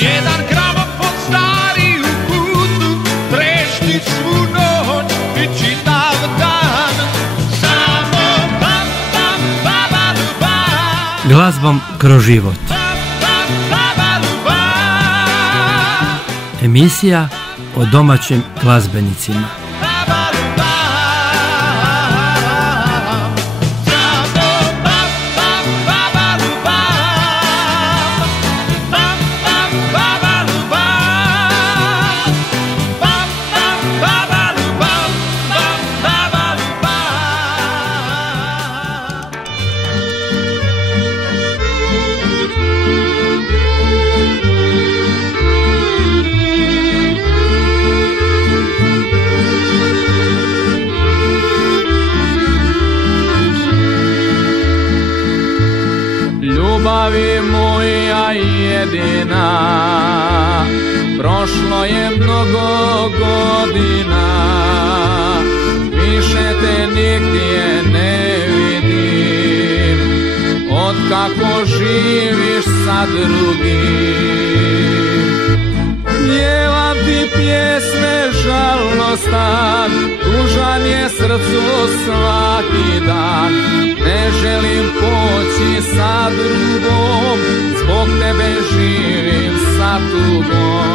Jedan gramofon stari u kutu trešti svu noć i čitav dan. Samo bam, bam, babalu, bam. Glazbom kroz život. Emisija o domaćim glazbenicima. Ljubavi moja jedina, prošlo je mnogo godina, više te nigdje ne vidim, otkako živiš sa drugim. Pjevam ti pjesme žalostan, tužan je srcu svaki dan. Ne želim poći sa drugom, zbog tebe živim sa tugom.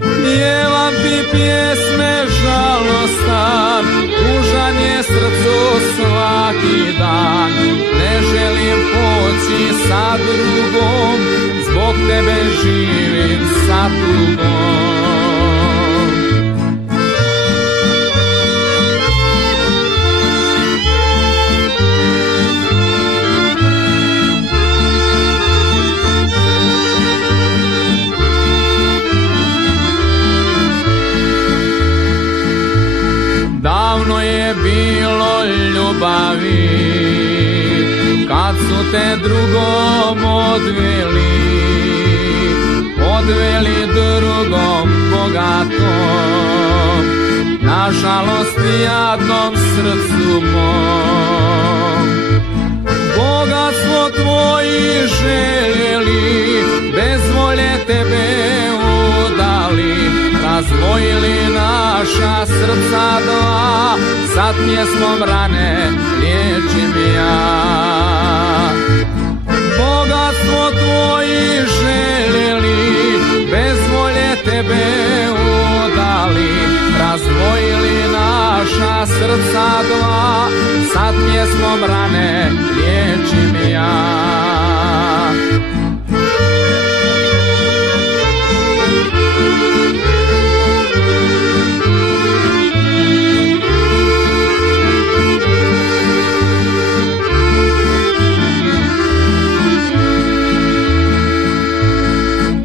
Pjevam ti pjesme žalostan, tužan je srcu svaki dan. Ne želim poći sa drugom, zbog tebe živim sa tugom. Davno je bilo ljubavi, kad su te drugom odveli, odveli drugom bogatom, nažalost jadnom srcu mom. Bogatstvo tvoji željeli, bez volje tebe udali, razdvojili naša srca dva, sad pjesmom rane liječim ja. Bogatstvo tvoji željeli, bez volje tebe udali, razdvojili naša srca dva, sad pjesmom rane liječim ja.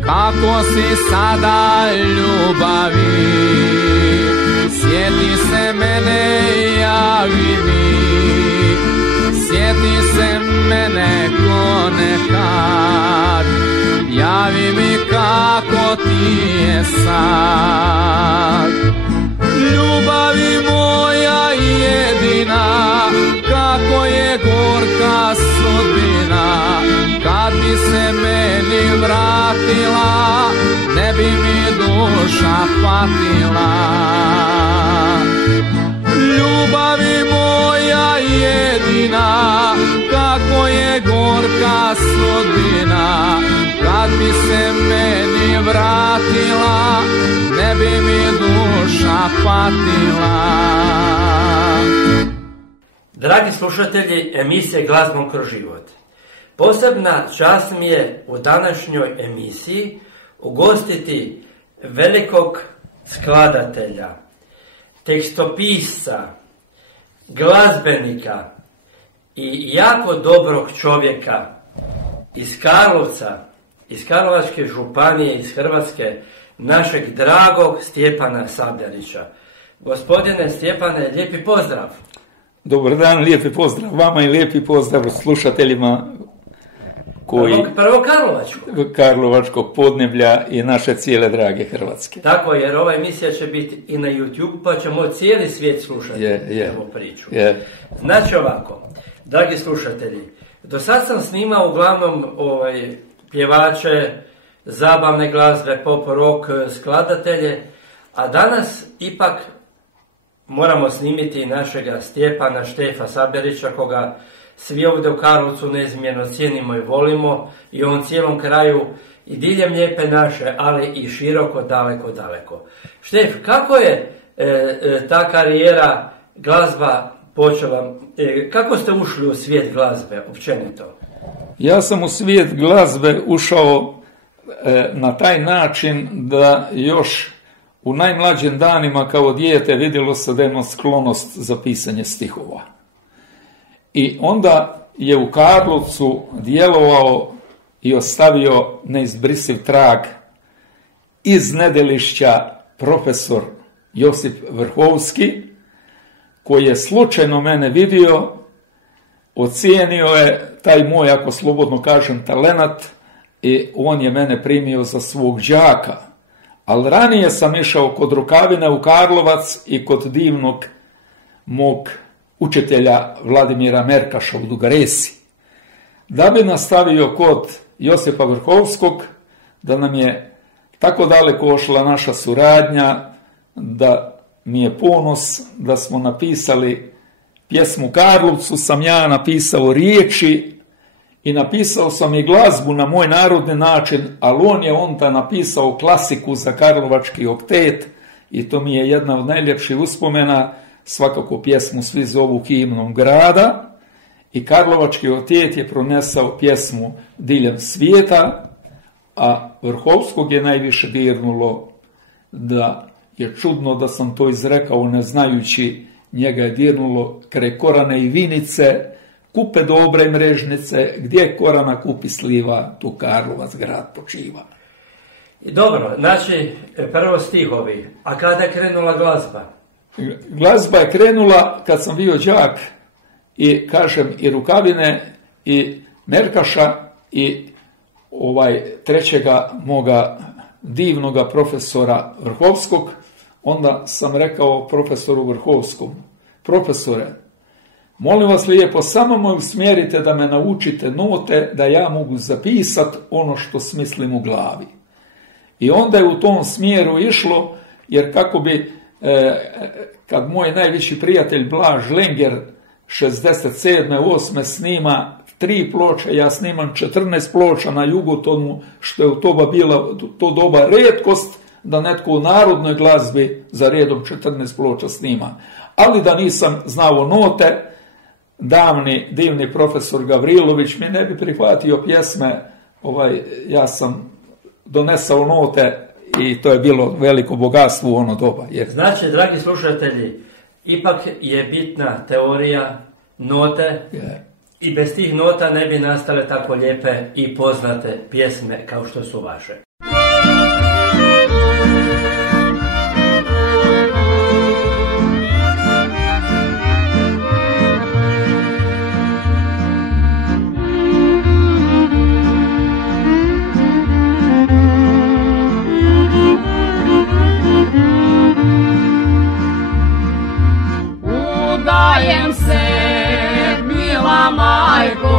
Kako si sada ljubavi, sjeti se mene, javi mi, sjeti se mene ko nekad, javi mi kako ti je sad. Ljubavi moja jedina, kako je gorka sudbina, kad bi se meni vratila, ne bi mi duša patila. Ljubavi moja jedina, kako je gorka sudbina, kad bi se meni vratila, ne bi mi duša patila. Dragi slušatelji emisije Glazbom kroz život, posebna čast mi je u današnjoj emisiji ugostiti velikog skladatelja, tekstopisca, glazbenika i jako dobrog čovjeka iz Karlovca, iz Karlovačke županije, iz Hrvatske, našeg dragog Stjepana Sabljarića. Gospodine Stjepane, lijepi pozdrav. Dobar dan, lijepi pozdrav vama i lijepi pozdrav slušateljima Prvo Karlovačkog podneblja i naše cijele drage Hrvatske. Tako, jer ova emisija će biti i na YouTube, pa ćemo cijeli svijet slušati ovu priču. Znači ovako, dragi slušatelji, do sad sam snimao uglavnom pjevače, zabavne glazbe, pop rock skladatelje, a danas ipak moramo snimiti našega Stjepana Štefa Saberića, koga svi ovdje u Karlovcu neizmjerno cijenimo i volimo, i on cijelom kraju i diljem Lijepe naše, ali i široko, daleko, daleko. Štef, kako je ta karijera, glazba počela, kako ste ušli u svijet glazbe, općenito? Ja sam u svijet glazbe ušao na taj način da još u najmlađim danima kao dijete vidjelo se da ima sklonost za pisanje stihova. I onda je u Karlovcu djelovao i ostavio neizbrisiv trag iz Nedelišća profesor Josip Vrhovski, koji je slučajno mene vidio, ocijenio je taj moj, ako slobodno kažem, talenat, i on je mene primio za svog đaka. Ali ranije sam išao kod Rukavine u Karlovac i kod divnog mog učitelja Vladimira Merkaša u Dugaresi, da bi nastavio kod Josipa Vrhovskog, da nam je tako daleko ošla naša suradnja, da mi je ponos da smo napisali pjesmu Karlovcu, sam ja napisao riječi i napisao sam i glazbu na moj narodni način, ali on je onda napisao klasiku za Karlovački oktet i to mi je jedna od najljepših uspomena, svakako pjesmu svi zovu himnom grada, i Karlovački oktet je pronesao pjesmu diljem svijeta, a Vrhovskog je najviše dirnulo, da je čudno da sam to izrekao ne znajući, njega je dirnulo kraj Korane i Vinice, kupe dobre mrežnice, gdje Korana kupi sliva, tu Karlovac grad počiva. Dobro, znači prvo stihovi, a kada je krenula glazba? Glazba je krenula kad sam bio đak i kažem i Rukavine i Merkaša i trećega moga divnoga profesora Vrhovskog. Onda sam rekao profesoru Vrhovskom: profesore, molim vas lijepo, samo me usmjerite da me naučite note, da ja mogu zapisati ono što smislim u glavi. I onda je u tom smjeru išlo, jer kako bi, kad moj najveći prijatelj Blaž Lenger 67. 8. snima 3 ploče, ja snimam 14 ploča na Jugotonu, što je u to doba retkost da netko u narodnoj glazbi za redom 14 ploča snima. Ali da nisam znao note, davni divni profesor Gavrilović mi ne bi prihvatio pjesme, ja sam donesao note i to je bilo veliko bogatstvo u ono doba. Znači, dragi slušatelji, ipak je bitna teorija, note, i bez tih nota ne bi nastale tako lijepe i poznate pjesme kao što su vaše. Udajem se, mila majko,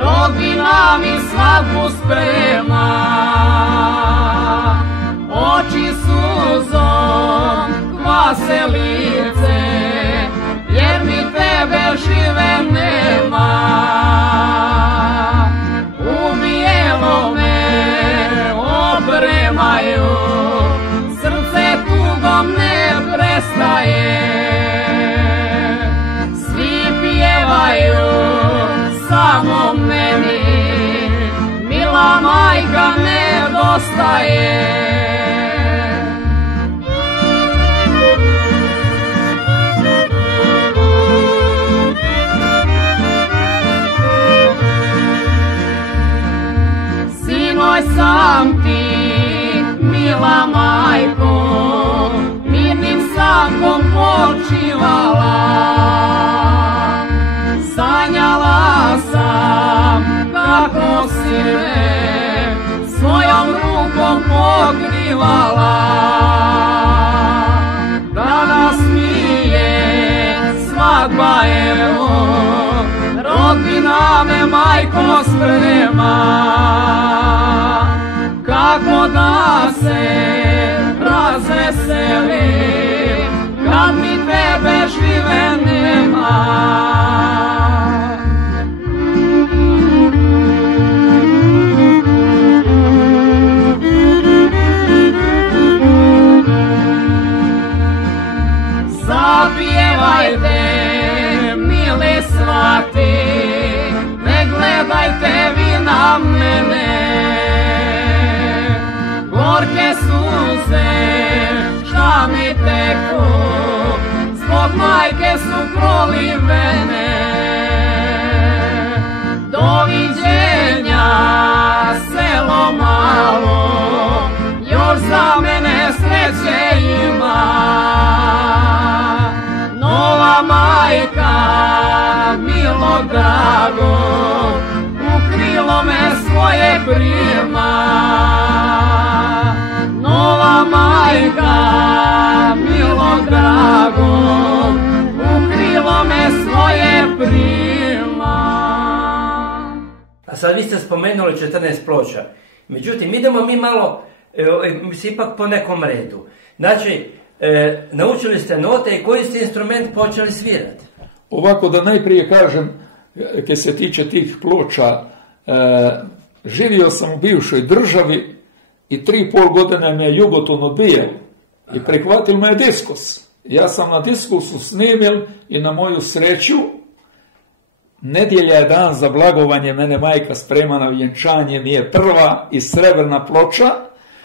rodbina mi svadbu sprema. Oči suzom kvase lice, jer mi tebe žive nema. U bijelome opremaju, srce tugom ne prestaje. Samo meni mila majka nedostaje. Sinoj sam ti, mila majko, mirnim sankom počivala. Sanjala sam kako si me svojom rukom pokrivala. Danas mi je svadba, evo, rodbina me majko sprema. se razveselim kad mi tebe žive nema. Zapjevajte, mili svati, ne gledajte vi na mene. Gorke suze šta mi teku, zbog majke su prolivene. Doviđenja, selo malo, još za mene sreće ima. Nova majka, milo drago, u krilo me svoje prima. Nova majka, milo drago, u krilo me svoje prima. A sad vi ste spomenuli 14 ploča. Međutim, idemo mi malo, ipak po nekom redu. Znači, naučili ste note i koji ste instrument počeli svirati? Ovako da najprije kažem, kad se tiče tih ploča, živio sam u bivšoj državi i 3,5 godine me je Jugoton odbijao i prihvatil me je diskos. Ja sam na diskosu snimil i na moju sreću nedjelja je dan za blagovanje, mene majka sprema na vjenčanje, mi je prva i srebrna ploča.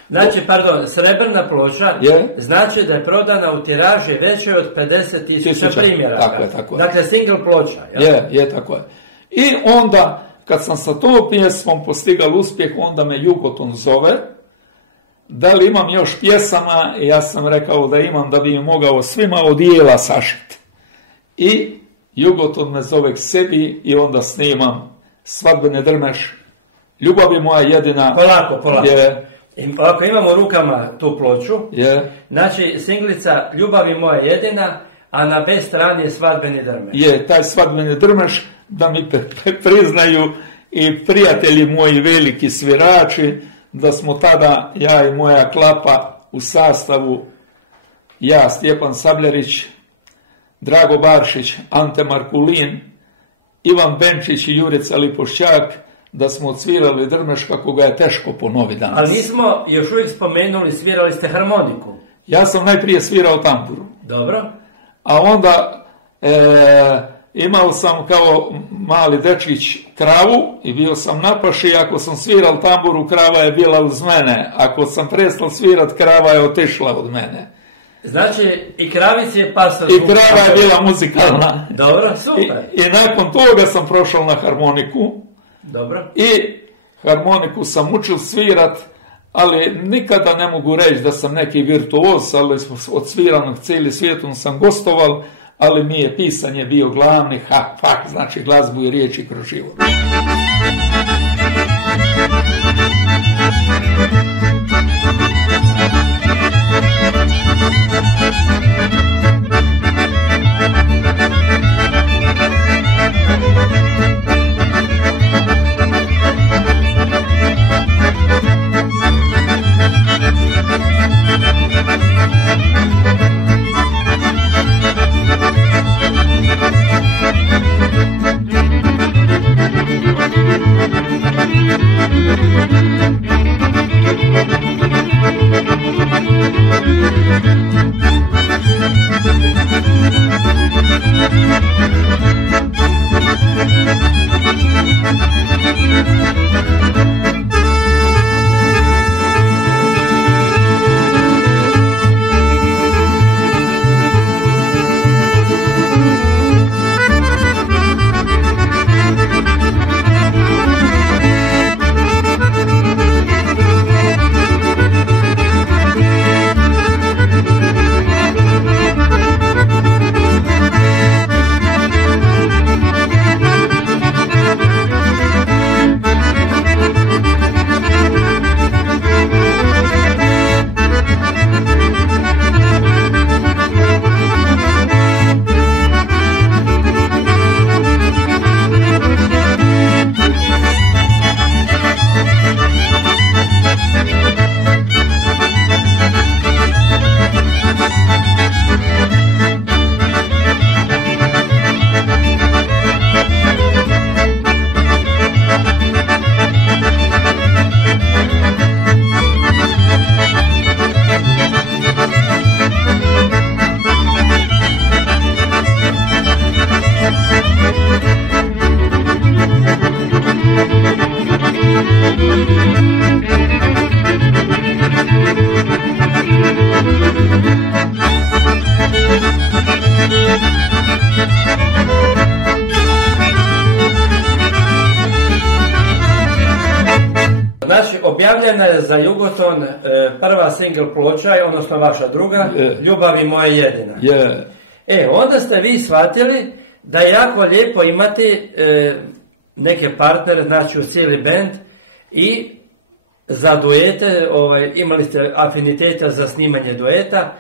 Znači, pardon, srebrna ploča znači da je prodana u tiraži većoj od 50.000 primjeraka. Tako je. Dakle, single ploča. Je, tako je. I onda, kad sam sa tom pjesmom postigal uspjeh, onda me Jugoton zove, da li imam još pjesama, i ja sam rekao da imam, da bi mi mogao svima odijela sašiti. I Jugoton me zove k sebi i onda snimam Svadbene drmeš, Ljubav je moja jedina. Polako. Ako imamo u rukama tu ploču, znači singlica Ljubav je moja jedina, a na B strani je Svadbeni drmeš. Taj Svadbeni drmeš, da mi priznaju i prijatelji moji veliki svirači, da smo tada, ja i moja klapa u sastavu, ja, Stjepan Sabljarić, Drago Baršić, Ante Markulin, Ivan Benčić i Jurica Lipošćak, da smo odsvirali drmeš kako ga je teško ponoviti danas. Ali nismo još uvijek spomenuli, svirali ste harmoniku. Ja sam najprije svirao tamburu. Dobro. A onda imao sam kao mali dečkić kravu i bio sam na paši. Ako sam sviral tamburu, krava je bila uz mene. Ako sam prestao svirat, krava je otišla od mene. Znači, i kravici je pasao. I krava je bila muzikalna. Dobro, super. I nakon toga sam prošao na harmoniku. Dobro. I harmoniku sam učil svirat, ali nikada ne mogu reći da sam neki virtuoz, ali od sviranog cijeli svijetom sam gostoval, ali mi je pisanje bio glavni fak, znači glazbu i riječi kroz život. Znači, objavljena je za Jugoton prva single ploča, odnosno vaša druga, Ljubavi moja jedina. Onda ste vi shvatili da je jako lijepo imati neke partnere, znači u cijeli band, i za duete, imali ste afiniteta za snimanje dueta,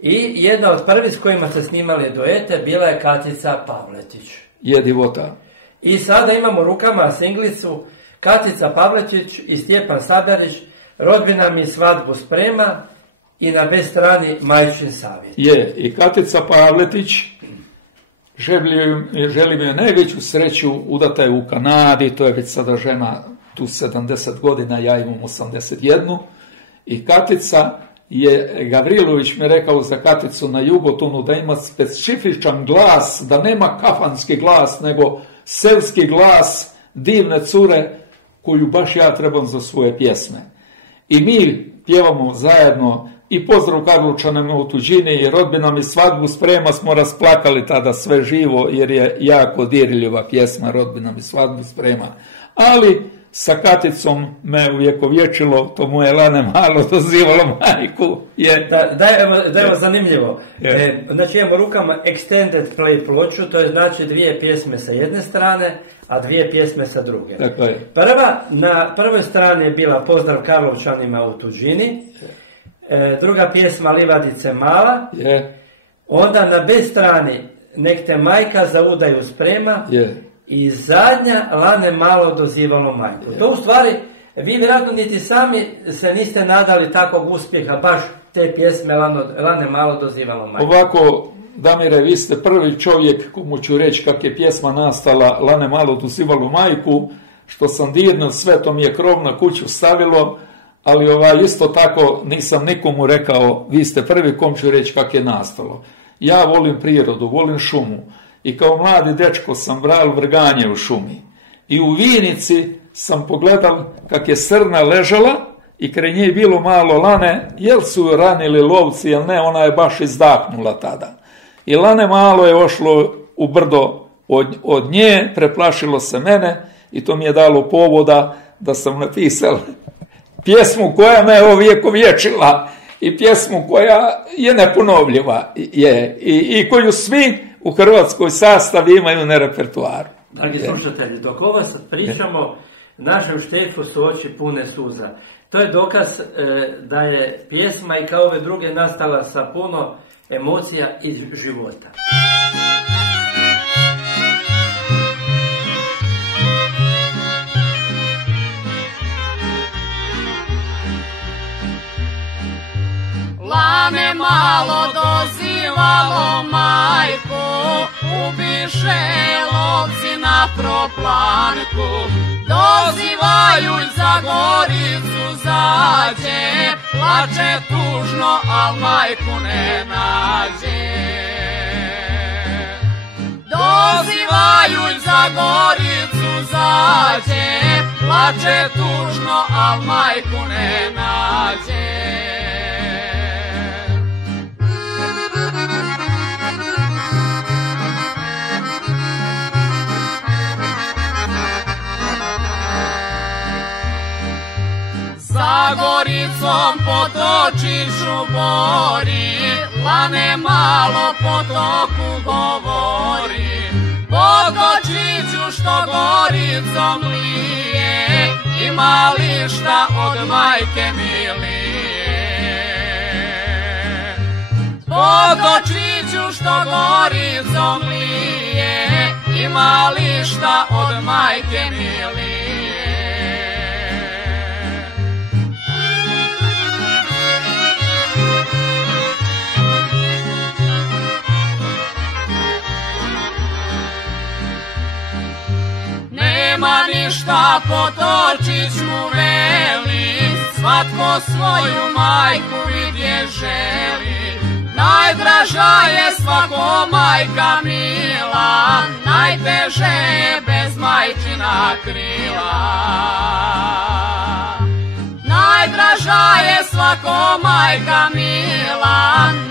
i jedna od prvih s kojima ste snimali duete bila je Katica Pavletić. Je divota. I sada imamo u rukama singlicu Katica Pavletić i Stjepan Saberić, Rodbina mi svadbu sprema, i na B strani Majčin savjet. Je, i Katica Pavletić želim joj najveću sreću, udata je u Kanadi, to je već sada žena tu 70 godina, ja imam 81, i Katica je, Gavrilović mi rekao za Katicu na Jugotonu da ima specifičan glas, da nema kafanski glas, nego selski glas divne cure koju baš ja trebam za svoje pjesme. I mi pjevamo zajedno i Pozdrav Karlovčanima u tuđini i Rodbina mi svadbu sprema, smo rasplakali tada sve živo jer je jako dirljiva pjesma Rodbina mi svadbu sprema. Ali sa Katicom me uvjekovječilo, to mu je Lane malo dozivalo majku. Da je zanimljivo. Znači imamo rukama extended play ploču, to je znači 2 pjesme sa jedne strane, a 2 pjesme sa druge. Dakle. Na prvoj strani je bila Pozdrav Karlovčanima u tuđini, druga pjesma Livadice mala, onda na B strani Nek te majka za udaju sprema, i zadnja Lane malo dozivalo majku. To u stvari, vi vjerojatno niti sami se niste nadali takvog uspjeha, baš te pjesme Lane malo dozivalo majku. Ovako, Damire, vi ste prvi čovjek komu ću reći kak je pjesma nastala Lane malo dozivalo majku, što sam dirno, sve to mi je krov na kuću stavilo, ali isto tako nisam nikomu rekao, vi ste prvi kom ću reći kak je nastalo. Ja volim prirodu, volim šumu. I kao mladi dečko sam bral vrganje u šumi. I u vinici sam pogledal kak je srna ležala i kraj nje je bilo malo Lane, jel su ju ranili lovci, jel ne, ona je baš izdahnula tada. I Lane malo je ošlo u brdo od nje, preplašilo se mene i to mi je dalo povoda da sam napisal pjesmu koja me je ovjekovječila i pjesmu koja je neponovljiva i koju svi u Hrvatskoj sastavi imaju na repertuaru. Dragi slušatelji, dok ovo sad pričamo, našem Štefu su oči pune suza. To je dokaz da je pjesma i kao ove druge nastala sa puno emocija i života. Lane malo dozivalo majku, ubiše lovci na proplanku. Dozivaju za Goricu zađe, plače tužno, al majku ne nađe. Dozivaju za Goricu zađe, plače tužno, al majku ne nađe. Za Goricom potočiću bori, Lane malo potoku govori. Potočiću što Goricom lije, ima li šta od majke milije. Potočiću što Goricom lije, ima li šta od majke milije. Nema ništa, Potočić mu veli, svatko svoju majku vidje želi. najdraža je svako majka mila, najteže je bez majčina krila. Najdraža je svako majka mila,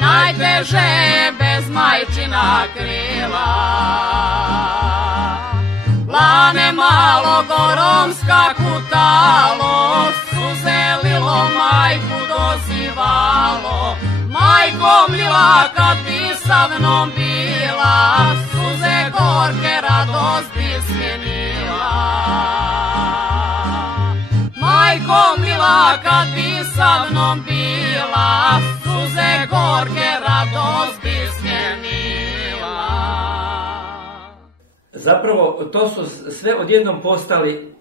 najteže je bez majčina krila. Lane malo gorom skakutalo, suze lilo majku dozivalo. Majko mila, kad bi sa mnom bila, suze gorke radost bi smijenila. Majko mila, kad bi sa mnom bila, suze gorke radost bi smijenila. Zapravo, to su sve odjednom postali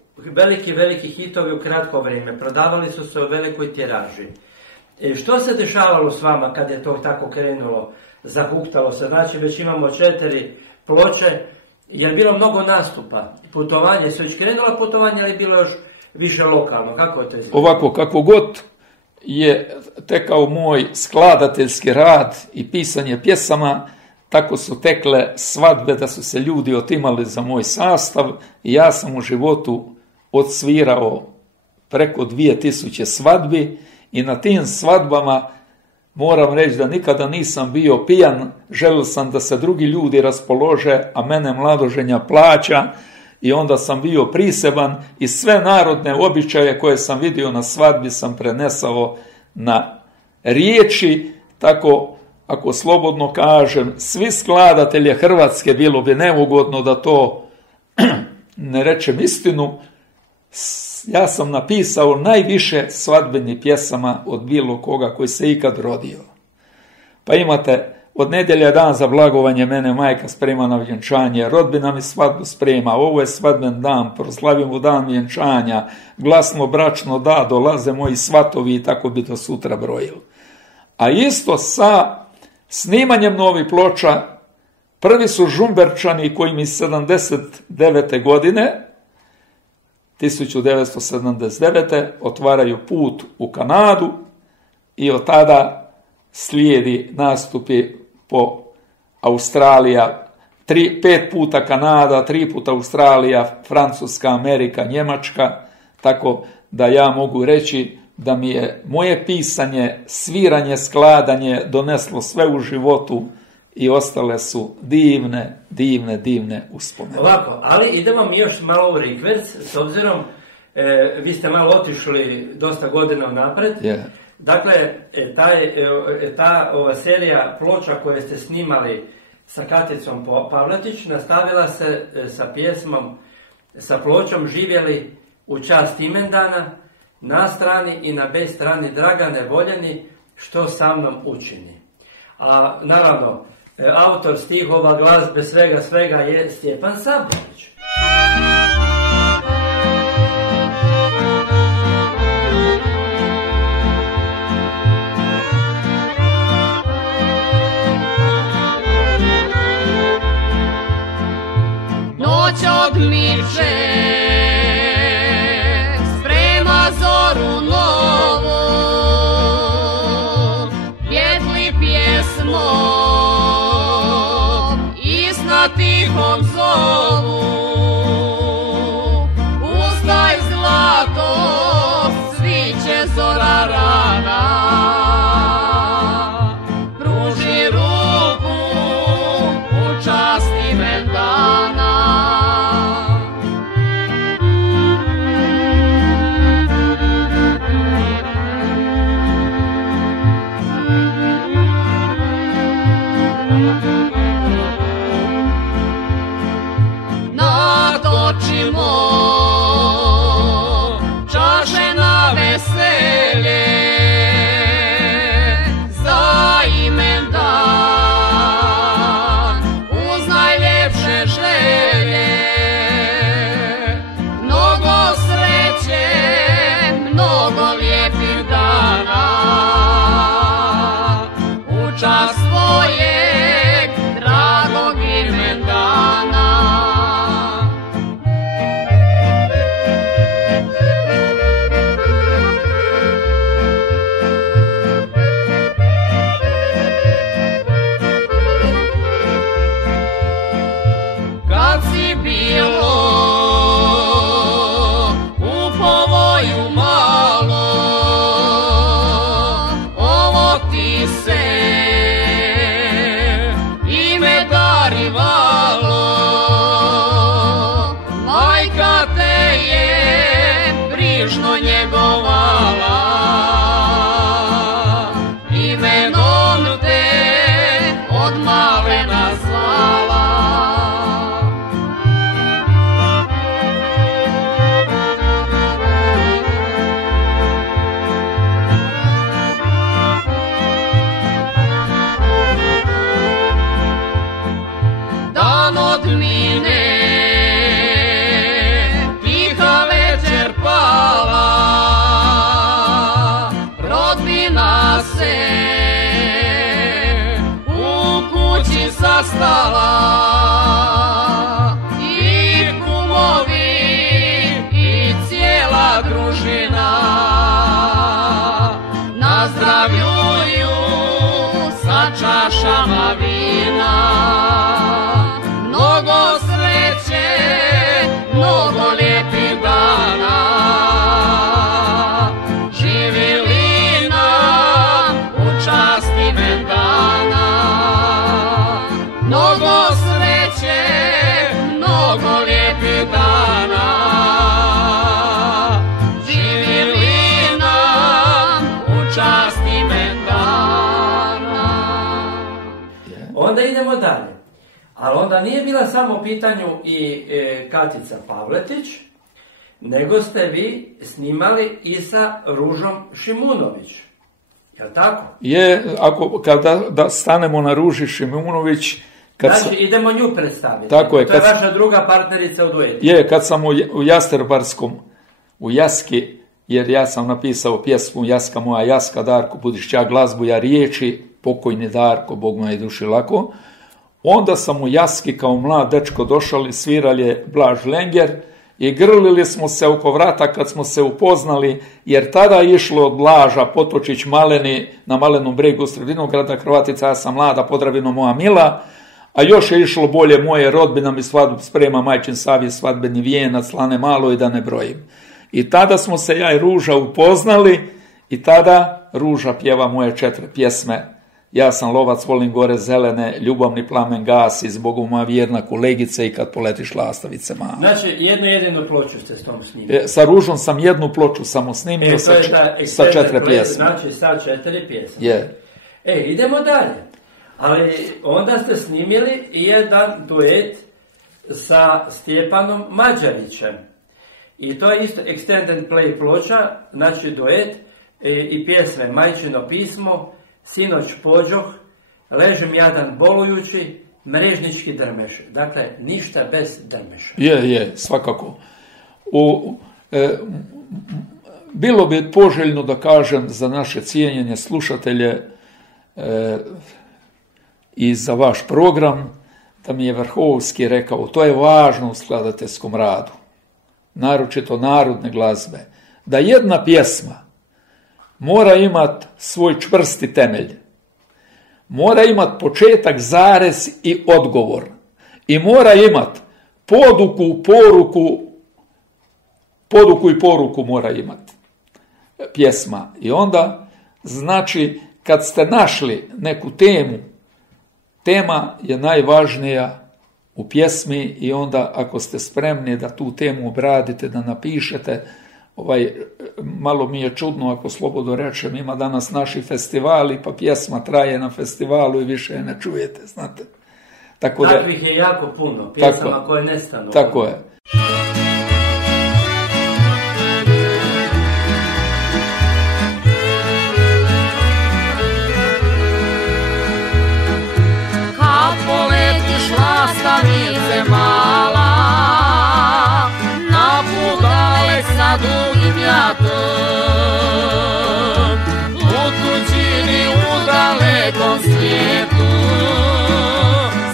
veliki hitovi u kratko vrijeme. Prodavali su se u velikoj tiraži. Što se dešavalo s vama kad je to tako krenulo, zahuktalo se? Znači, već imamo 4 ploče, je bilo mnogo nastupa, putovanje, su već krenula putovanje, ali je bilo još više lokalno. Kako je to izgledalo? Ovako, kako god je tekao moj skladateljski rad i pisanje pjesama, tako su tekle svadbe da su se ljudi otimali za moj sastav i ja sam u životu odsvirao preko 2000 svadbi i na tim svadbama moram reći da nikada nisam bio pijan, želio sam da se drugi ljudi raspolože, a mene mladoženja plaća i onda sam bio priseban i sve narodne običaje koje sam vidio na svadbi sam prenesao na riječi, tako ako slobodno kažem, svi skladatelje Hrvatske, bilo bi neugodno da to ne rečem istinu, ja sam napisao najviše svadbenih pjesama od bilo koga koji se ikad rodio. Pa imate, od nedjelje dan za blagovanje mene majka sprema na vjenčanje, rodbina mi svadbu sprema, ovo je svadben dan, proslavimo dan vjenčanja, glasno bračno da, dolaze moji svatovi i tako bi do sutra brojilo. A isto sa snimanjem novih ploča, prvi su Žumberčani koji mi 79. godine, 1979. otvaraju put u Kanadu i od tada slijedi nastupi po Australija, 5 puta Kanada, 3 puta Australija, Francuska, Amerika, Njemačka, tako da ja mogu reći da mi je moje pisanje, sviranje, skladanje doneslo sve u životu i ostale su divne uspomene. Ovako, ali idemo mi još malo u rikverc, s obzirom, vi ste malo otišli dosta godina napred. Yeah. Dakle, ta serija ploča koje ste snimali sa Katicom Pavletić nastavila se sa pjesmom, sa pločom Živjeli u čast imendana, na strani i na B strani Dragane voljeni, što sa mnom učini. A naravno, autor stihova, glazbe, svega je Stjepan Sabljanić. Noć odmiče, sprema zoru novu, pjetli pjesmo, isna tihom zovu. pjevala i kumovi i cijela družina. Nazdravljuju sa čašama vina. Mnogo sreće, mnogo lijepih dana. Živjeli nam u čast imendana. Mnogo sreće, mnogo lijepih dana. Živjeli nam u čast imendana. Onda idemo dalje. Ali onda nije bila samo u pitanju i Katica Pavletić, nego ste vi snimali i sa Ružom Šimunović. Jel' tako? Je, kada da stanemo na Ruži Šimunović... Znači, idemo nju predstaviti. Tako je. To je vaša druga partnerica u duetu. Je, kad sam u Jasterbarskom, u Jaski, jer ja sam napisao pjesmu Jaska moja Jaska, Darko Budišća glazbu, ja riječi, pokojni Darko, Bog moje duši lako. Onda sam u Jaski kao mlad dečko došao i svirali je Blaž Lenger i grlili smo se oko vrata kad smo se upoznali, jer tada je išlo od Blaža Potočić Maleni na Malenom bregu sredinom grada Hrvatica, ja sam mlada, Podravino moja mila, a još je išlo bolje moje rodbina mi svadbu sprema, Majčin Savje, svadbeni vijenac, Slane malo i da ne brojim. I tada smo se ja i Ruža upoznali i tada Ruža pjeva moje 4 pjesme. Ja sam lovac, volim gore zelene, ljubavni plamen gasi, zbog moja vjerna kolegice i kad poletiš lastavice male. Znači, jednu jedinu ploču ste s tom snimili. Sa Ružom sam jednu ploču samo snimio sa 4 pjesme. Znači, sa 4 pjesme. Je. Idemo dalje. Ali onda ste snimili i jedan duet sa Stjepanom Mađarićem. I to je isto extended play ploča, znači duet i pjesme Majčino pismo, Sinoć pođoh, Ležem jadan bolujući, Mrežnički drmeš. Dakle, ništa bez drmeša. Je, svakako. Bilo bi poželjno da kažem za naše cijenjene slušatelje i za vaš program, da mi je Vrhovski rekao, to je važno u skladateljskom radu, naročito narodne glazbe, da jedna pjesma mora imati svoj čvrsti temelj. Mora imati početak, zarez i odgovor. I mora imati poduku i poruku mora imati pjesma. I onda, znači, kad ste našli neku temu, tema je najvažnija u pjesmi i onda ako ste spremni da tu temu obradite, da napišete, malo mi je čudno ako slobodno rečem, ima danas naši festivali, pa pjesma traje na festivalu i više je ne čujete, znate. Takvih je jako puno, pjesama koje nestanu. Tako je. Kad poletiš lastavice mala, na budale sa dugim jatom, u tuđini u dalekom svijetu,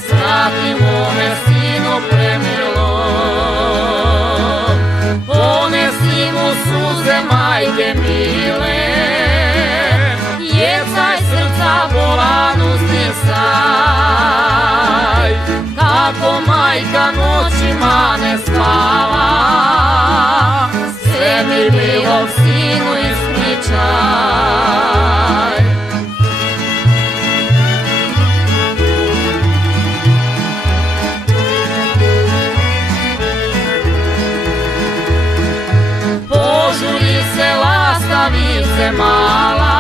svrati mome sinu premilo. Ponesi mu suze majke mile, jecaj srca bolanu stisaj. Kako majka noćima ne spava, sve mi bilo sinu ispričaj. Požuri se lastavice mala,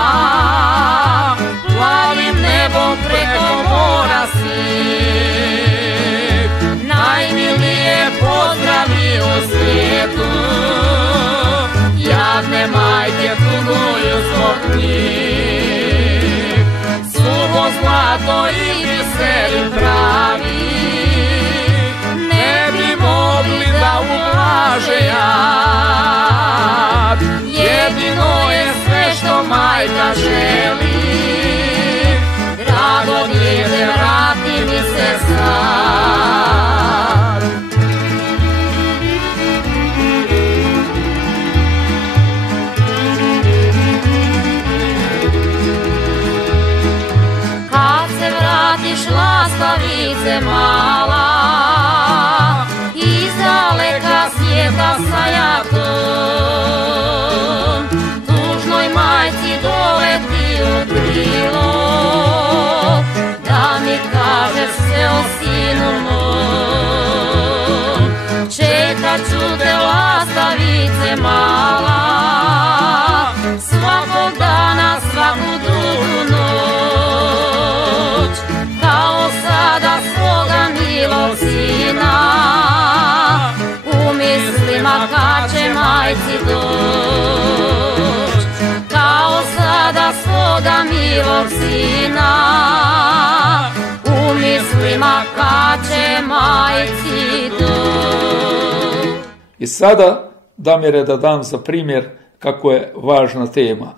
plavim nebom preko mora si. Najmilije pozdravi u svijetu, jadne majke tuguju zbog njih. Suho zlato i biseri pravi, ne bi mogli da ublaže jad. Jedino je sve što majka želi, rado dijete vrati mi se sad. Kad se vratiš lastavice mala, iz daleka svijeta sa jatom, tužnoj majci doleti u krilo, da mi kaže sve o sinu mom. Čekat ću te lastavice mala, svakog dana, svaku drugu noć, kao sada svoga milog sina, u mislima kad će majci doć. Kao sada svoga milog sina, u mislima kad će majci doć. I sada, Damire, da dam za primjer kako je važna tema.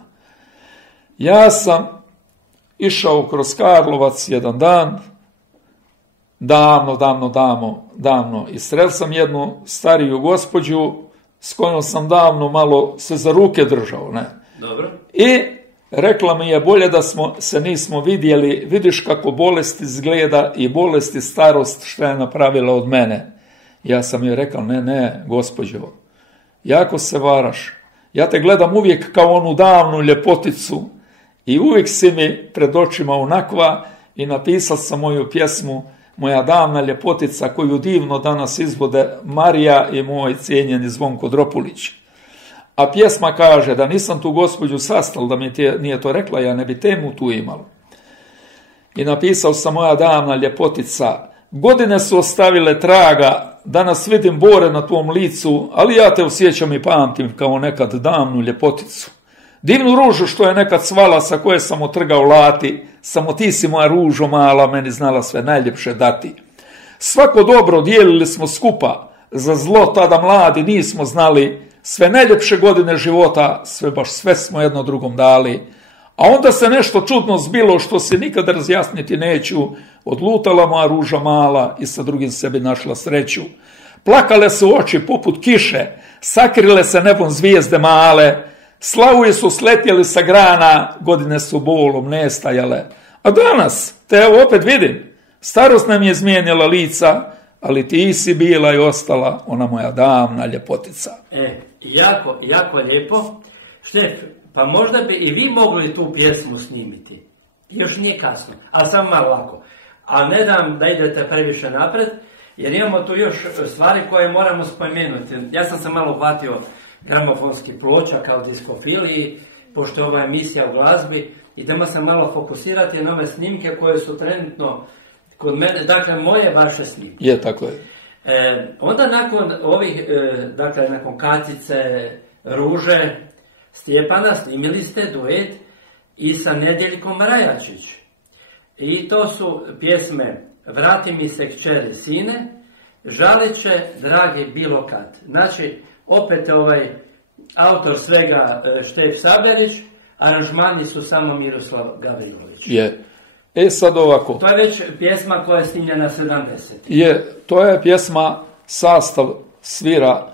Ja sam išao kroz Karlovac jedan dan, davno, i sreo sam jednu stariju gospođu s kojom sam davno malo se za ruke držao, ne? Dobro. I rekla mi je, bolje da se nismo vidjeli, vidiš kako bolest izgleda i bolest i starost što je napravila od mene. Ja sam joj rekao, ne, gospođo, jako se varaš. Ja te gledam uvijek kao onu davnu ljepoticu i uvijek si mi pred očima onakva, i napisao sam moju pjesmu Moja davna ljepotica, koju divno danas izvode Marija i moj cijenjeni Zvonko Dropulić. A pjesma kaže, da nisam tu gospođu sastal, da mi nije to rekla, ja ne bi temu tu imao. I napisao sam Moja davna ljepotica, godine su ostavile traga, danas vidim bore na tvom licu, ali ja te osjećam i pamtim kao nekad davnu ljepoticu. Divnu ružu što je nekad svala, sa koje sam otrgao lati, samo ti si moja ružo mala, meni znala sve najljepše dati. Svako dobro dijelili smo skupa, za zlo tada mladi nismo znali, sve najljepše godine života, sve smo jedno drugom dali. A onda se nešto čudno zbilo što se nikada razjasniti neću, odlutala moja ruža mala i sa drugim sebi našla sreću. Plakale su oči poput kiše, sakrile se nebom zvijezde male, slavuje su sletjeli sa grana, godine su bolom nestajale. A danas, te evo opet vidim, starost nam je izmijenila lica, ali ti si bila i ostala ona moja davna ljepotica. Jako lijepo. Štef, pa možda bi i vi mogli tu pjesmu snimiti. Još nije kasno, ali samo malo lako. A ne dam da idete previše napred, jer imamo tu još stvari koje moramo spomenuti. Ja sam se malo uhvatio gramofonskih ploča kao diskofiliji, pošto je ova emisija u glazbi, idemo se malo fokusirati na ove snimke koje su trenutno kod mene, dakle moje vaše snimke. Je, tako je. Onda nakon ovih, dakle nakon Katice, Ruže, Stjepana, snimili ste duet i sa Nedjeljkom Rajačić. I to su pjesme Vrati mi se kćeri sine, Žaleće, dragi bilo kad. Znači, opet autor svega Štef Saberić, aranžmani su samo Miroslav Gavrilović. Je. Sad ovako. To je već pjesma koja je snimljena 70. Je, to je pjesma, sastav svira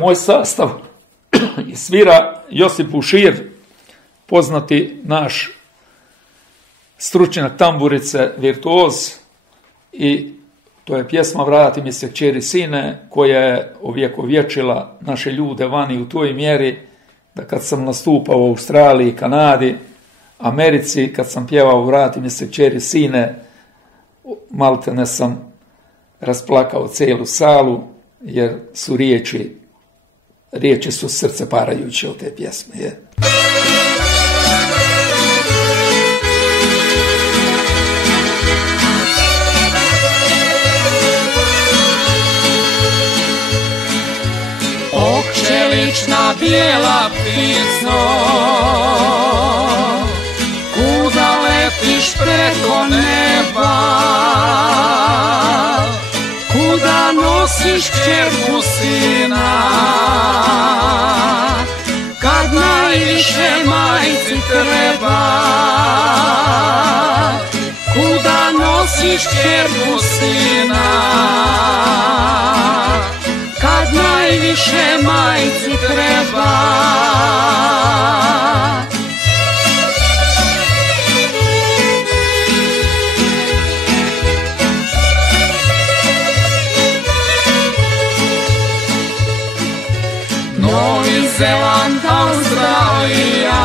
moj sastav i svira Josip Ušir, poznati naš stručnjak tamburice, virtuoz, i to je pjesma Vrati mi se kćeri sine, koja je ovjekovječila naše ljude vani u toj mjeri da kad sam nastupao u Australiji, Kanadi, Americi, kad sam pjevao Vrati mi se kćeri sine, maltene sam rasplakao cijelu salu, jer su riječi su srce parajuće od te pjesme. Je. Čelična bijela ptico, kuda letiš preko neba, kuda nosiš kćerku sina, kad najviše majci treba, kuda nosiš nosiš čerku sina, kad najviše majci treba. Novi Zeland, Australija,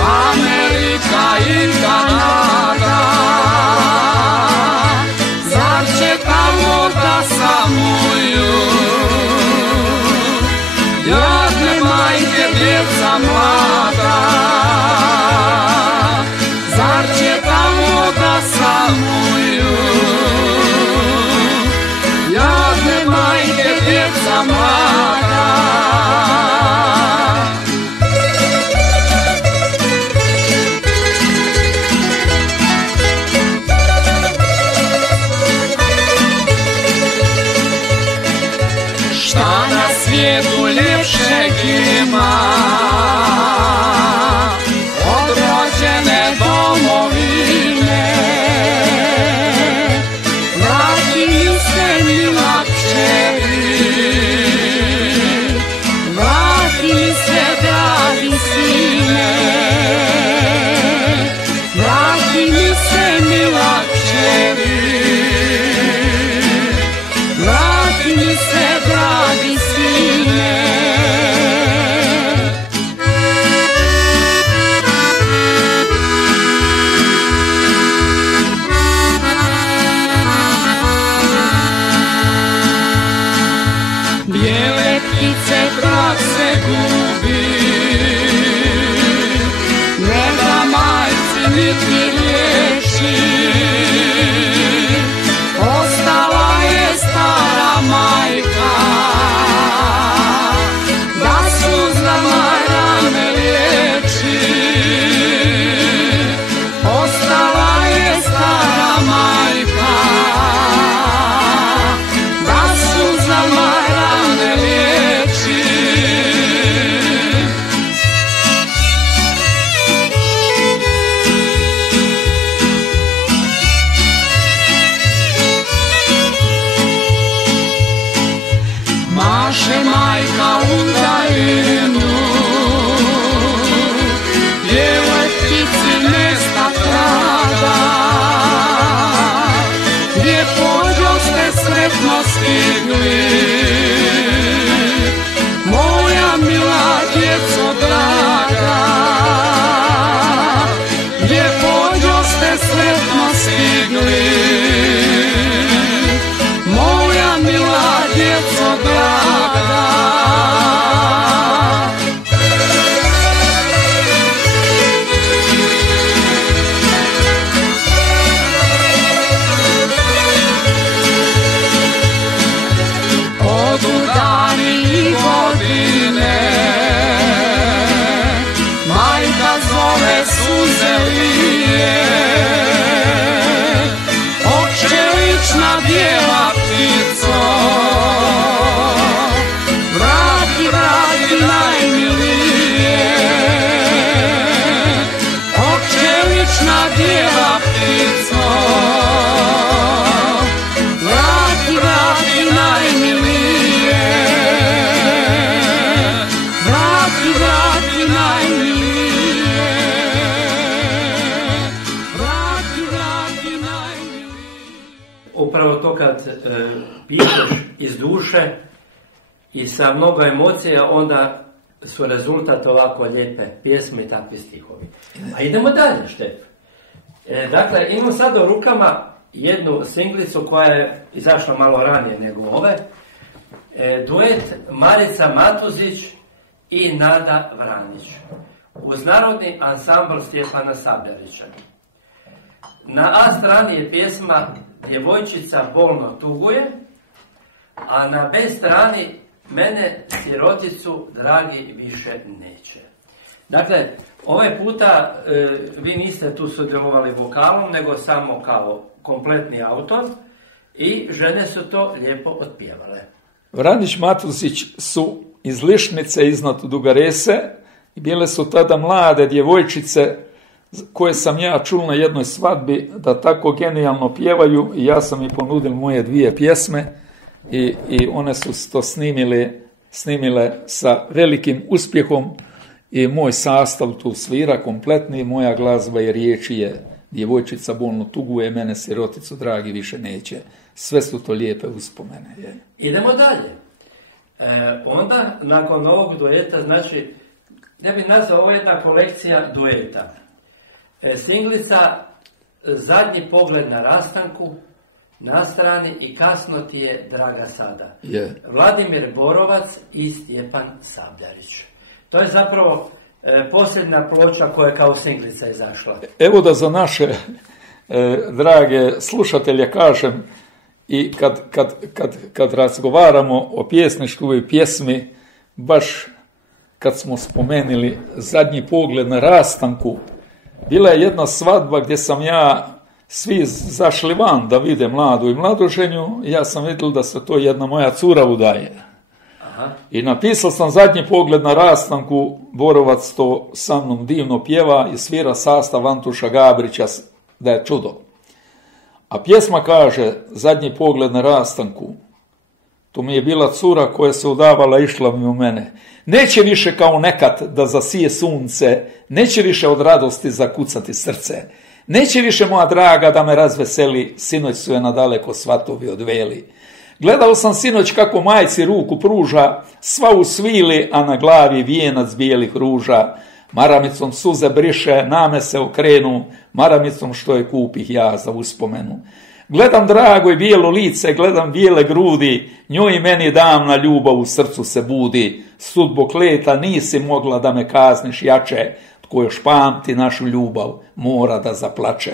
Amerika i Kanada, zar će tamo da samuju jadne majke, djeca mlada? Zar će tamo da samuju jadne majke, djeca mlada? Šta na svijetu ljepšeg ima od rođene domovine? Vrati mi se, mila kćeri, vrati mi se, dragi sine, vrati mi se, mila kćeri, vrati mi se, dragi sine. Bijele ptice prah se gubi, ne da majci niti riječi, ostala je stara majka, da suzama rane liječi. Ostala je stara majka, da suzama rane liječi. Maše majka u daljinu, bijeloj ptici mesta traga, gdje pođoste sretno stigli, moja mila djeco draga, gdje pođoste sretno stigli, moja mila djeco draga. Odu dani i godine, majka zove suze lije, očelična bijela ptico, vrati, vrati najmilije. Očelična bijela ptico, vrati, vrati najmilije. Vrati, vrati najmilije. Vrati, vrati najmilije. Upravo to kad pišeš iz duše i sa mnogo emocija, onda su rezultat ovako lijepe pjesme i takvi stihovi. A idemo dalje, Štef. Dakle, imam sad u rukama jednu singlicu koja je izašla malo ranije nego ove. Duet Marica Matuzić i Nada Vranić uz narodni ansambl Stjepana Sabljarića. Na A strani je pjesma Djevojčica bolno tuguje, a na B strani Mene siroticu dragi više neće. Dakle, ovaj puta vi niste tu sudjelovali vokalom, nego samo kao kompletni autor i žene su to lijepo otpjevale. Vranić Matuzić su iz Lišnice iznad Dugarese i bile su tada mlade djevojčice koje sam ja čul na jednoj svadbi da tako genijalno pjevaju i ja sam i ponudil moje 2 pjesme i one su to snimile sa velikim uspjehom i moj sastav tu svira kompletni, moja glazba i riječi je Djevojčica bolno tuguje, mene siroticu dragi više neće. Sve su to lijepe uspomene. Idemo dalje. Onda, nakon ovog dueta, znači, ja bih nazvao ovo jedna kolekcija dueta. Singlica Zadnji pogled na rastanku, Na strani i Kasno ti je draga sada. Vladimir Borovac i Stjepan Sabljarić. To je zapravo posljedna ploča koja je kao singlica izašla. Evo da za naše drage slušatelje kažem, i kad razgovaramo o pjesništvu i pjesmi, baš kad smo spomenuli Zadnji pogled na rastanku, bila je jedna svadba gdje sam ja, svi zašli van da vide mladu i mladoženju, ja sam vidio da se to jedna moja cura udaje. Aha. I napisao sam Zadnji pogled na rastanku, Borovac to sa mnom divno pjeva i svira sastav Antuša Gabrića, da je čudo. A pjesma kaže, Zadnji pogled na rastanku, to mi je bila cura koja se udavala, išla mi u mene. Neće više kao nekad da zasije sunce, neće više od radosti zakucati srce. Neće više moja draga da me razveseli, sinoć su je nadaleko svatovi odveli. Gledao sam sinoć kako majci ruku pruža, sva u svili, a na glavi vijenac bijelih ruža. Maramicom suze briše, name se okrenu, maramicom što je kupih ja za uspomenu. Gledam drago i bijelo lice, gledam bijele grudi, njoj i meni davna ljubav u srcu se budi. Sudbo kleta nisi mogla da me kazniš jače, tko još pamti našu ljubav mora da zaplače.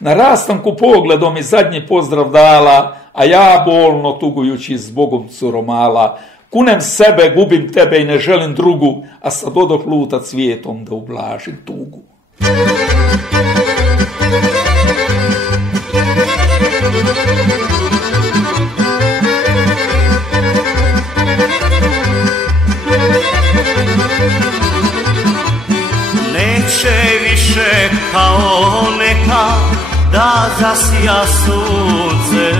Na rastanku pogledom i zadnji pozdrav dala, a ja bolno tugujući zbogom curomala, kunem sebe, gubim tebe i ne želim drugu, a sad odoh luta cvijetom da ublažim tugu. Neće više kao neka da zasija sunce,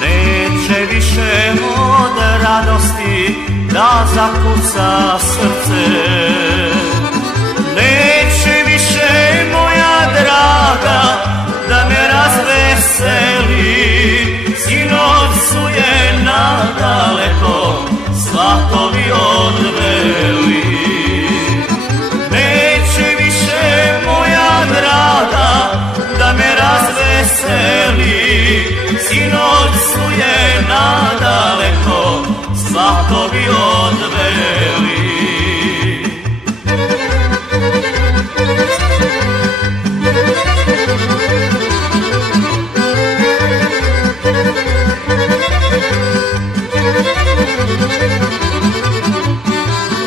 neće više od radosti da zakuca srce, neće više moja draga da me razveseli, sinoć su je nadaleko svatovi odveli. Neće više moja draga da me razveseli, sinoć su je nadaleko svatovi odveli.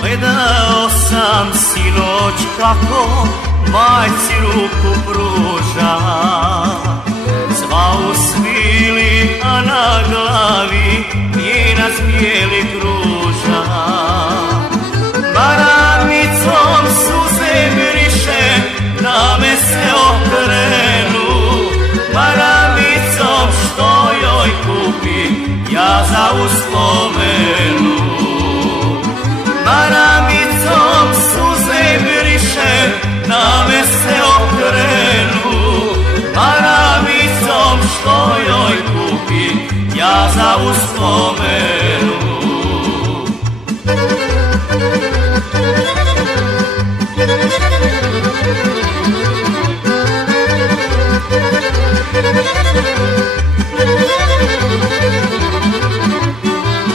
Gledao sam sinoć kako majci ruku pruža, sva u svili, a na glavi vijenac bijelih ruža. Maramicom suze briše, name se okrenu, maramicom što joj kupi ja za uspomenu. Maramicom suze briše, name se okrenu, maramicom što joj kupi ja za uspomenu.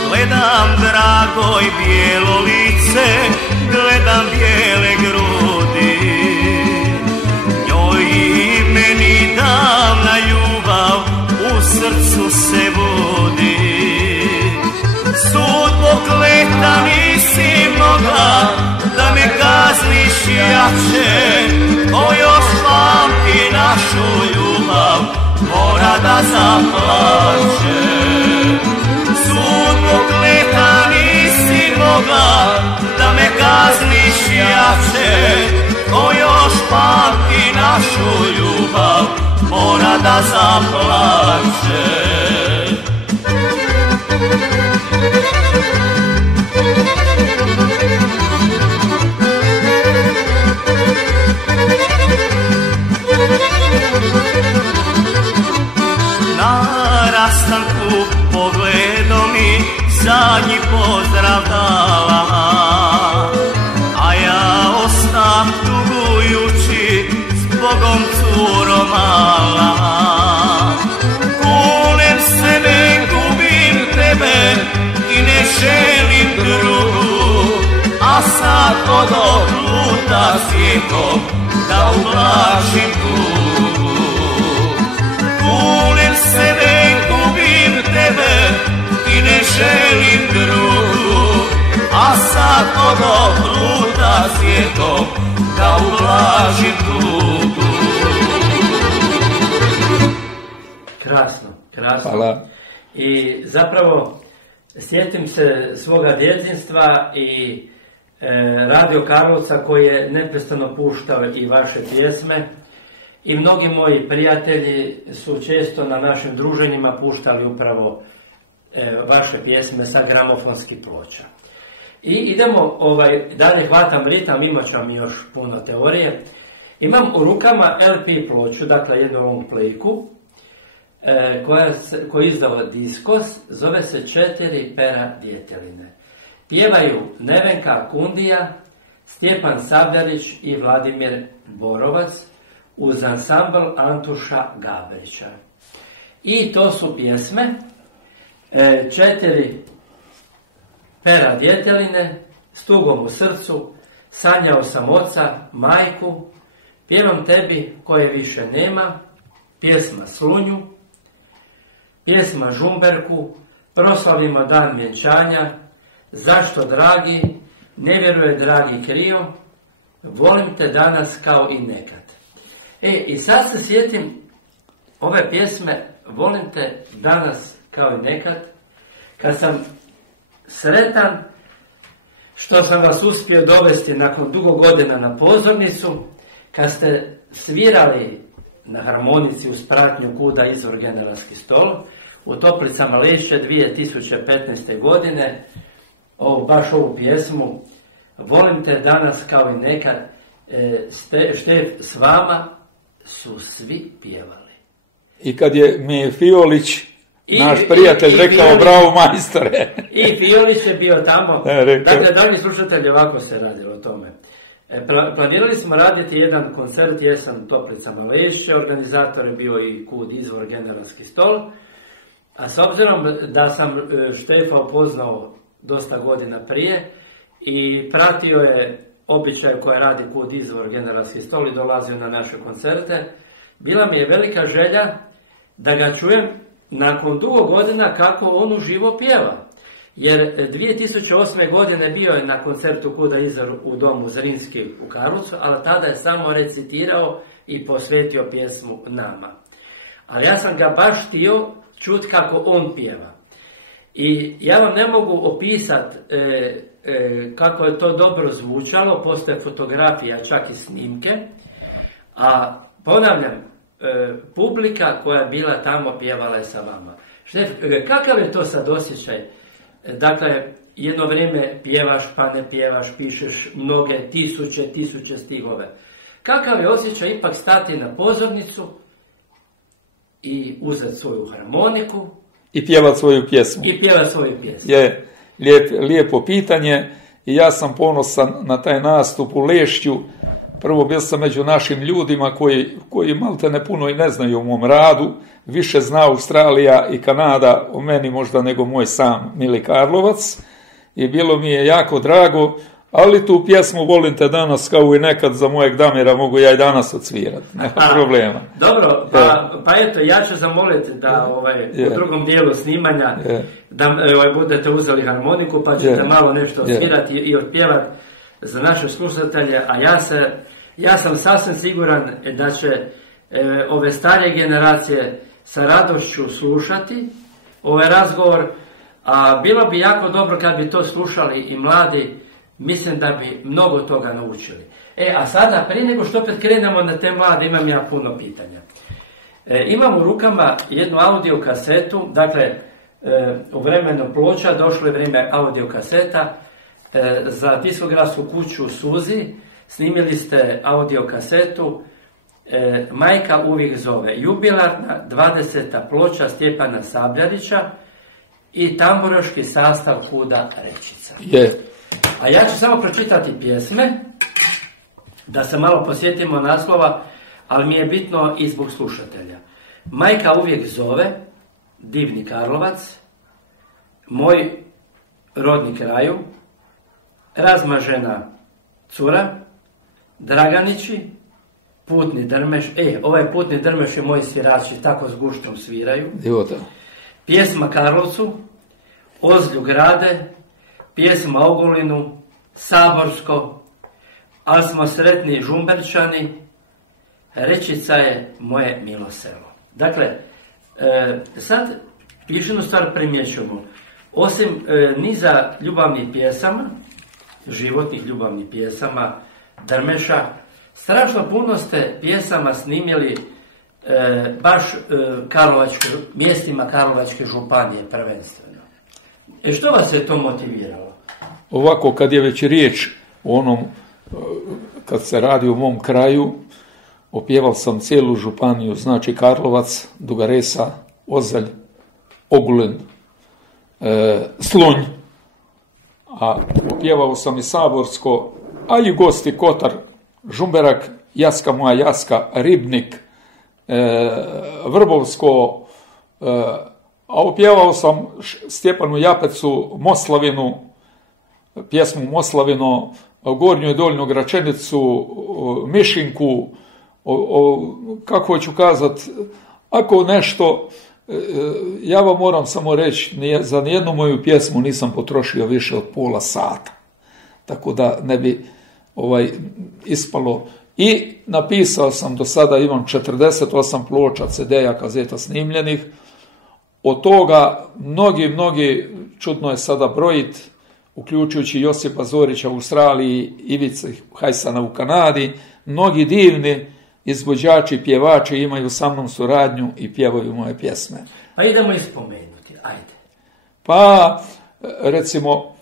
Gledam drago i bijelo lice, gledam bijele grudi, njoj i meni davna ljubav u srcu se budi. Sudbo kleta nisi mogla da me kazniš jače, ko još pamti našu ljubav mora da zaplače. Sudbo kleta nisi mogla da me kazniš jače, ko još našu ljubav mora da zaplače. Na rastanku pogledom mi zadnji pozdrav dala, a ja ostam tugujući zbogom curo mala. Kunem se ne gubim tebe i ne želim drugu, a sad odo puta svijetom da ublažim tugu. Kunem se ne gubim tebe i ne želim drugu, a sad odo puta svijetom da ublažim tugu. Krasno, krasno. Hvala. I zapravo sjetim se svoga djetinjstva i Radio Karlovca koji je neprestano puštao i vaše pjesme i mnogi moji prijatelji su često na našim druženjima puštali upravo vaše pjesme sa gramofonskih ploča. I idemo dalje, hvatam ritam, imat ću vam još puno teorije. Imam u rukama LP ploču, dakle jednu long playku, koju je izdao Diskos, zove se 4 pera djeteline. Pjevaju Nevenka Kundija, Stjepan Sabljarić i Vladimir Borovac uz ansambl Antuša Gabrića. I to su pjesme 4 pera djeteline, S tugom u srcu, Sanjao sam oca, majku, Pjevam tebi koje više nema, pjesma Slunju, pjesma Žumberku, Proslavimo dan vjenčanja, Zašto dragi, Ne vjeruje dragi krio, Volim te danas kao i nekad. I sad se sjetim ove pjesme Volim te danas kao i nekad, kad sam sretan što sam vas uspio dovesti nakon dugo godina na pozornicu, kad ste svirali na harmonici uz pratnju Kuda izvor Generalski stol u Toplicama Lešće 2015. godine, baš ovu pjesmu Volim te danas kao i nekad. Štef, s vama su svi pjevali. I kad mi je Fiolić, naš prijatelj, rekao bravo majstore. I Fiolić je bio tamo. Dakle, dragi slušatelji, ovako se radilo o tome. Planirali smo raditi jedan koncert jesen Toplicama Lešće, organizator je bio i Kud izvor Generalski stol, a s obzirom da sam Štefa upoznao dosta godina prije i pratio je običaj koje radi Kud izvor Generalski stol i dolazio na naše koncerte, bila mi je velika želja da ga čujem nakon dugo godina kako on uživo pjeva. Jer 2008. godine bio je na koncertu Kuda izvor u domu Zrinski u Karlovcu, ali tada je samo recitirao i posvetio pjesmu nama. Ali ja sam ga baš htio čuti kako on pjeva. I ja vam ne mogu opisati kako je to dobro zvučalo, postoje fotografija, čak i snimke, a ponavljam, publika koja je bila tamo pjevala je sa vama. Štef, kakav je to sad osjećaj? Dakle, jedno vrijeme pjevaš pa ne pjevaš, pišeš mnoge tisuće stihove. Kakav je osjećaj ipak stati na pozornicu i uzeti svoju harmoniku i pjevati svoju pjesmu. Je lijepo pitanje i ja sam ponosan na taj nastup u Lešću. Prvo bio sam među našim ljudima koji malte ne puno i ne znaju o mom radu. Više zna Australija i Kanada o meni možda nego moj sam Mili Karlovac. I bilo mi je jako drago, ali tu pjesmu Volim te danas kao i nekad za mojeg Damira mogu ja i danas odsvirati. Nema problema. Dobro, pa eto, ja ću zamoliti da u drugom dijelu snimanja da budete uzeli harmoniku pa ćete malo nešto odsvirati i otpjevati za naše slušatelje, a ja sam sasvim siguran da će ove starije generacije sa radošću slušati ovaj razgovor, a bilo bi jako dobro kad bi to slušali i mladi mislim da bi mnogo toga naučili. A sada, prije nego što opet krenemo na te mlade, imam ja puno pitanja. Imam u rukama jednu audio kasetu, dakle, u vremenu Ploča došlo je vrijeme audio kaseta, za diskografsku kuću Suzi snimili ste audio kasetu Majka uvijek zove, jubilarna 20. ploča Stjepana Sabljarića i tamburaški sastav Huda Rečica. A ja ću samo pročitati pjesme, da se malo posjetimo naslova, ali mi je bitno i zbog slušatelja. Majka uvijek zove, Divni Karlovac, Moj rodni kraju, Razmažena cura, Draganići, Putni drmeš, ovaj Putni drmeš i moji svirači tako s guštom sviraju. Pjesma Karlovcu, Ozlju grade, pjesma Ogulinu, Saborsko, Al smo sretni Žumberčani, Rečica je moje milo selo. Dakle, sad još jednu stvar primjećujemo. Osim niza ljubavnih pjesama, životnih ljubavnih pjesama, Drmeša, strašno puno ste pjesama snimili baš mjestima Karlovačke županije prvenstveno. Što vas je to motiviralo? Ovako, kad je već riječ o onom, kad se radi u mom kraju, opjevao sam cijelu županiju, znači Karlovac, Duga Resa, Ozalj, Ogulin, Slunj, a opjevao sam i Saborsko, a i Gosti Kotar, Žumberak, Jaska moja Jaska, Ribnik, Vrbovsko, a opjevao sam Stjepanu Japecu, Moslavinu, pjesmu Moslavino, Gornju i Doljnu Gračenicu, Mišinku, kako ću kazat, ako nešto, ja vam moram samo reći, za nijednu moju pjesmu nisam potrošio više od pola sata, tako da ne bi ispalo. I napisao sam, do sada imam 48 ploča, CD-a, kazeta snimljenih, od toga mnogi, čudno je sada brojit, uključujući Josipa Zorića u Australiji, Ivice Hajsana u Kanadi, mnogi divni izvođači, pjevači imaju sa mnom suradnju i pjevaju moje pjesme. Pa idemo ih spomenuti, ajde. Pa, recimo,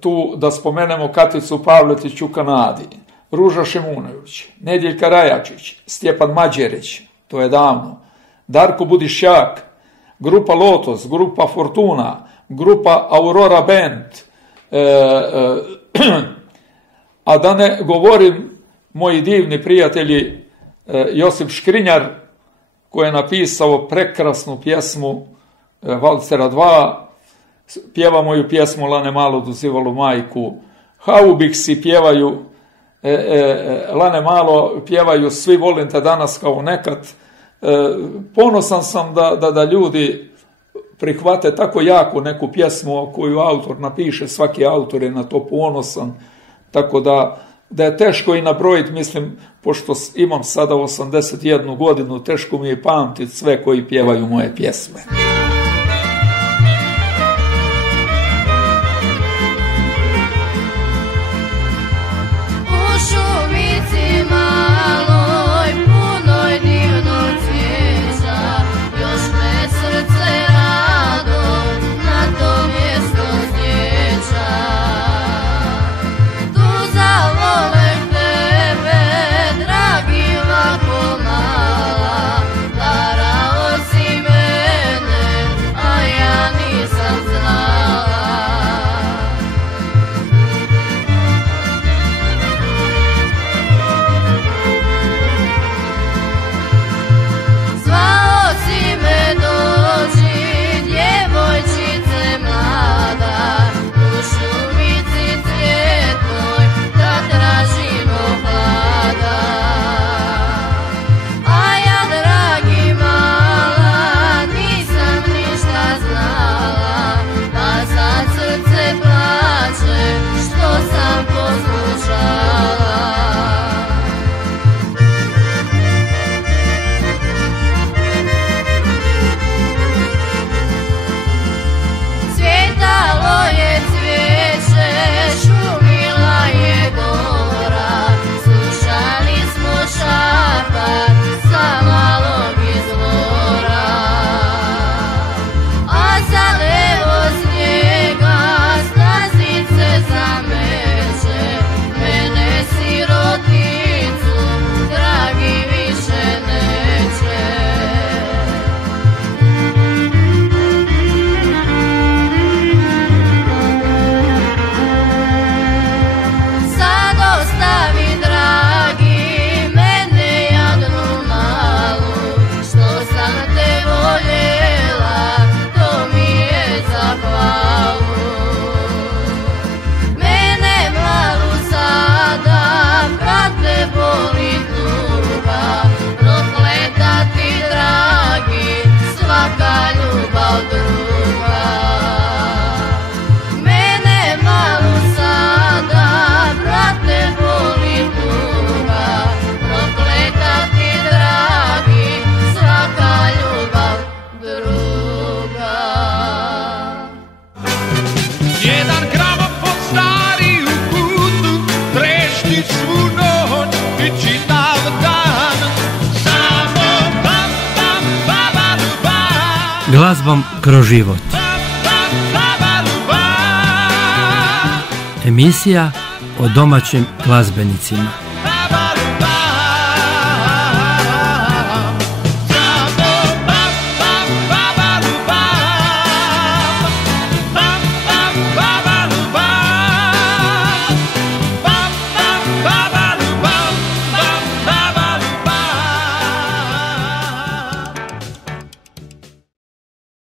tu da spomenemo Katicu Pavletić u Kanadi, Ruža Šimunović, Nedjeljka Rajačić, Stjepan Mađerić, to je davno, Darko Budišjak, grupa Lotos, grupa Fortuna, grupa Aurora Band, a da ne govorim moji divni prijatelji Josip Škrinjar, koji je napisao prekrasnu pjesmu Valcera 2, pjeva moju pjesmu Lane malo dozivalu majku, Haubiksi pjevaju, Lane malo pjevaju Svi volim te danas kao nekad. Ponosan sam da ljudi prihvate tako jako neku pjesmu koju autor napiše, svaki autor je na to ponosan, tako da je teško i nabrojiti, mislim, pošto imam sada 81 godinu, teško mi je pamtiti sve koji pjevaju moje pjesme. Dragi lako mala, darao si mene glazbom kroz život. Emisija o domaćim glazbenicima.